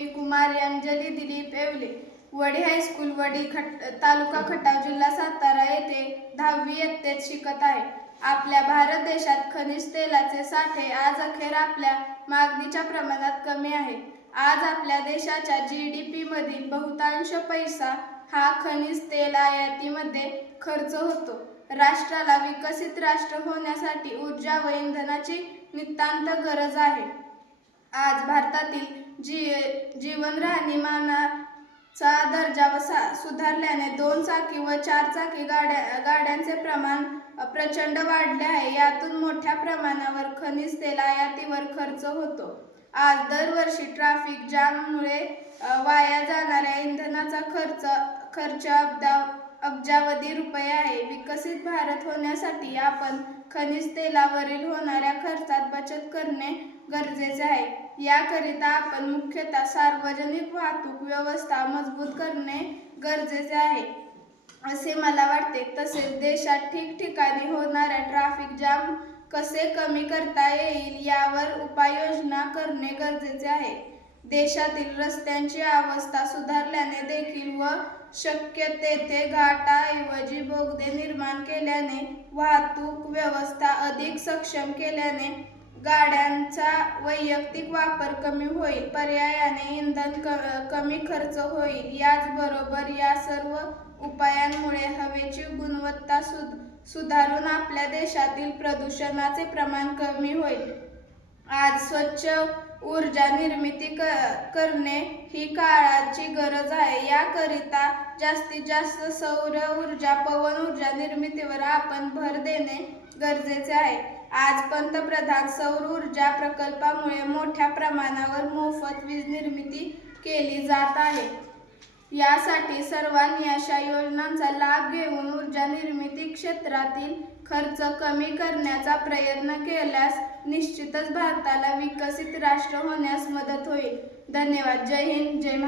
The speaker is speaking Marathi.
कुमार अंजली दिलीप येवले, वडी हायस्कूल, वडी, तालुका खटाव, जिल्हा सातारा येथे 10वी इयत्तेत शिकत आहे. आपल्या भारत देशात खनिज तेलाचे साठे आज अखेर आपल्या मागणीच्या प्रमाणात कमी आहे. आज आपल्या देशाच्या GDP मधील बहुतांश पैसा हा खनिज तेल आयातीमध्ये खर्च होतो. राष्ट्राला विकसित राष्ट्र होण्यासाठी ऊर्जा व इंधनाची नितांत गरज आहे. आज भारतातील जीवन राहणीमानाचा दर्जा सुधारल्याने 2 चाकी व 4 चाकी गाड्यांचे प्रमाण प्रचंड वाढले आहे. यातून मोठ्या प्रमाणावर खनिज तेल आयातीवर खर्च होतो. आज दरवर्षी ट्रॅफिक जाममुळे वाया जाणाऱ्या इंधनाचा खर्च अब्जावधी रुपये आहे. विकसित भारत होण्यासाठी आपण खनिज तेलावरील होणाऱ्या खर्चात बचत करणे गरजेचे आहे. याकरिता आपण मुख्यतः सार्वजनिक वाहतूक व्यवस्था मजबूत करणे गरजेचे आहे, असे मला वाटते. तसेच देशात ठिकठिकाणी होणाऱ्या ट्रॅफिक जाम कसे कमी करता येईल यावर उपाययोजना करणे गरजेचे आहे. देशातील रस्त्यांची अवस्था सुधारल्याने देखील व शक्य तेथे घाटाऐवजी बोगदे निर्माण केल्याने, वाहतूक व्यवस्था अधिक सक्षम केल्याने गाड्यांचा वैयक्तिक वापर कमी होईल. पर्यायाने इंधन कमी खर्च होईल. याचबरोबर या सर्व उपायांमुळे हवेची गुणवत्ता सुधारून आपल्या देशातील प्रदूषणाचे प्रमाण कमी होईल. आज स्वच्छ ऊर्जा निर्मिती करणे ही काळाची गरज आहे. याकरिता जास्तीत जास्त सौर ऊर्जा, पवन ऊर्जा निर्मितीवर आपण भर देणे गरजेचे आहे. आज पंतप्रधान सौर ऊर्जा प्रकल्पामुळे मोठ्या प्रमाणावर मोफत वीज निर्मिती केली जात आहे. यासाठी सर्वांनी अशा योजनांचा लाभ घेऊन ऊर्जा निर्मिती क्षेत्रातील खर्च कमी करण्याचा प्रयत्न केल्यास निश्चितच भारताला विकसित राष्ट्र होण्यास मदत होईल. धन्यवाद. जय हिंद, जय महाराष्ट्र.